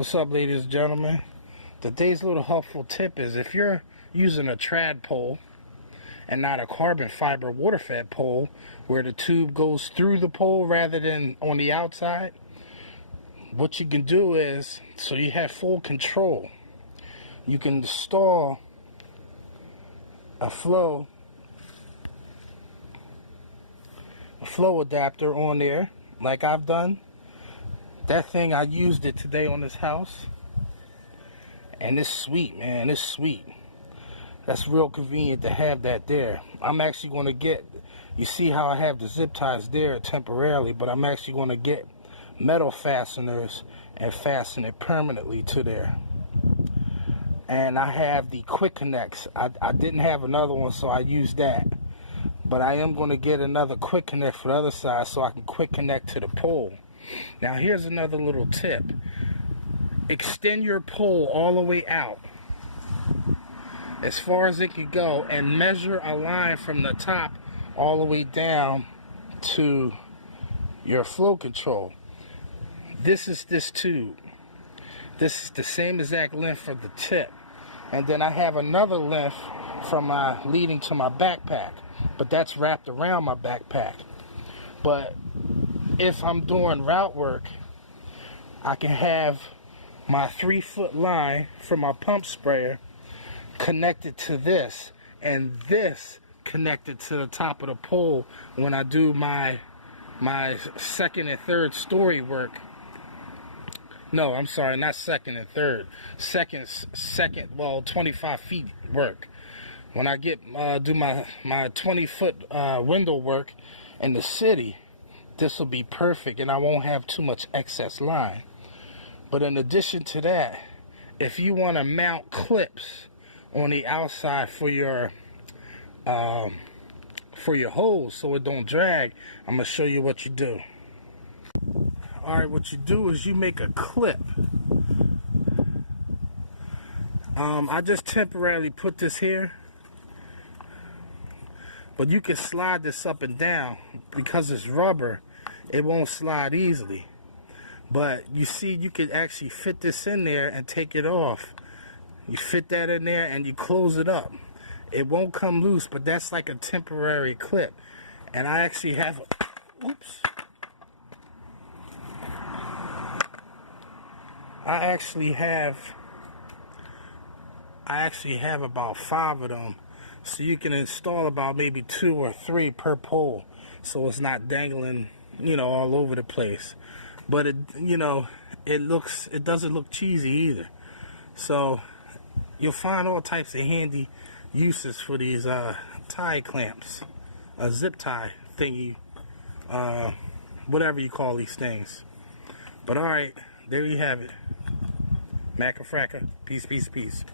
What's up, ladies and gentlemen? Today's little helpful tip is if you're using a trad pole and not a carbon fiber water fed pole where the tube goes through the pole rather than on the outside, what you can do is, so you have full control, you can install a flow adapter on there like I've done. That thing, I used it today on this house, and it's sweet, man. It's sweet. That's real convenient to have that there. I'm actually going to get, you see how I have the zip ties there temporarily, but I'm actually going to get metal fasteners and fasten it permanently to there. And I have the quick connects. I didn't have another one, so I used that. But I am going to get another quick connect for the other side so I can quick connect to the pole. Now here's another little tip. Extend your pole all the way out as far as it can go and measure a line from the top all the way down to your flow control. This is this tube. This is the same exact length for the tip. And then I have another length from my leading to my backpack, but that's wrapped around my backpack. But if I'm doing route work, I can have my 3-foot line from my pump sprayer connected to this, and this connected to the top of the pole when I do my second and third story work. No, I'm sorry, not second and third. Second, well, 25 feet work. When I get do my 20-foot window work in the city, this will be perfect, and I won't have too much excess line. But in addition to that, if you want to mount clips on the outside for your hose so it don't drag, I'm gonna show you what you do. Alright, what you do is you make a clip. I just temporarily put this here, but you can slide this up and down. Because it's rubber, it won't slide easily. But you see, you could actually fit this in there and take it off. You fit that in there and you close it up. It won't come loose, but that's like a temporary clip. And I actually have a, oops. I actually have about 5 of them. So you can install about maybe 2 or 3 per pole, so it's not dangling, all over the place. But it doesn't look cheesy either. So you'll find all types of handy uses for these tie clamps, a zip tie thingy, whatever you call these things. But all right, there you have it. Macca fracca. Peace, peace, peace.